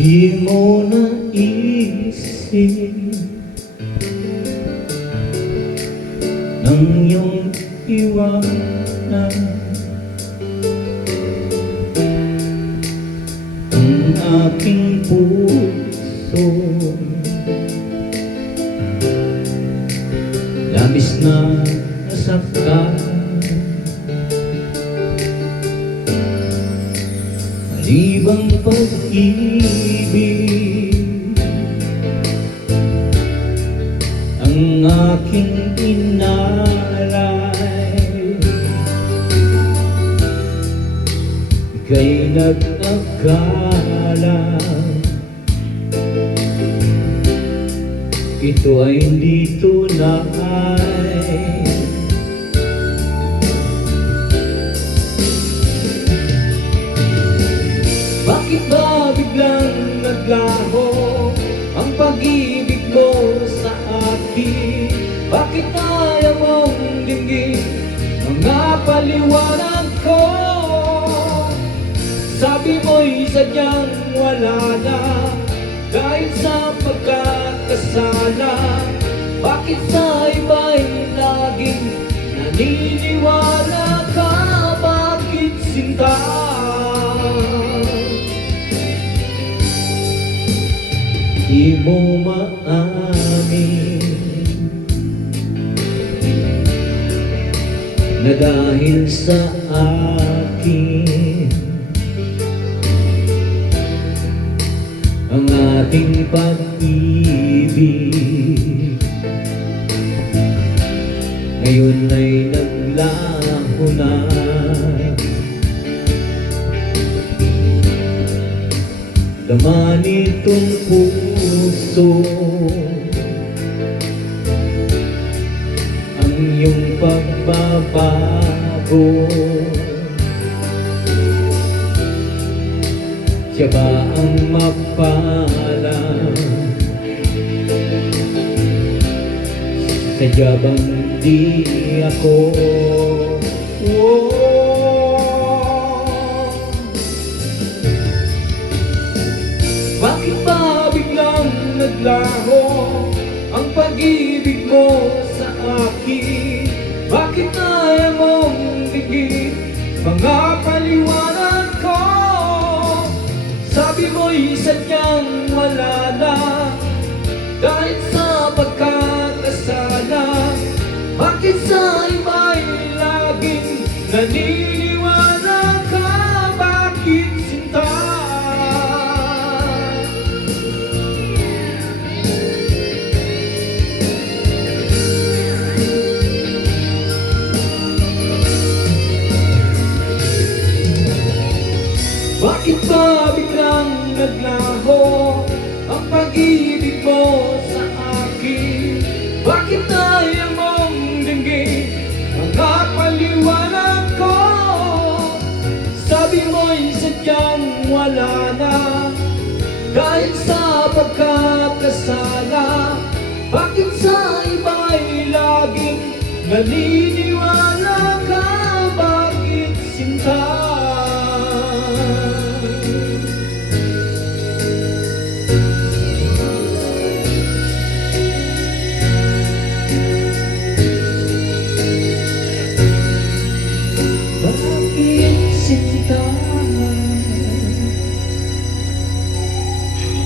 Di mo naisip ng iyong iwanan ang aking puso. Labis na nasaktan, malibang pag-ibig ang aking inalay. Ika'y nag-akala ito ay hindi tunay. Bakit ba biglang naglaho ang pag-ibig mo sa akin? Bakit ayaw mong dinggin mga paliwanag ko? Sabi mo'y sadyang wala na dahil sa pagkakasala. Bakit sa iba'y laging naniniwala ka? Bakit sinta? Di mo maamin na dahil sa akin ang ating pag-ibig ngayon ay naglaho na. Laman nitong puso ang iyong pagbabago. Siya ba ang mapaalam? Sadya bang di ako? Bakit ba biglang naglaho ang pag-ibig mo sa akin? Bakit ayaw mong digin mga paliwanag ko? Sabi mo'y sadyang wala na dahil sa pagkakasala. Bakit sa iba'y laging naniniwala ka? Bakit sinta? Bakit ba biglang naglaho ang pag-ibig mo sa akin? Bakit ayaw mong dinggin mga paliwanag ko? Sabi mo'y sadyang wala na dahil sa pagkakasala. Bakit sa iba'y laging naniniwala ka? Bakit sinta? Bakit sinta?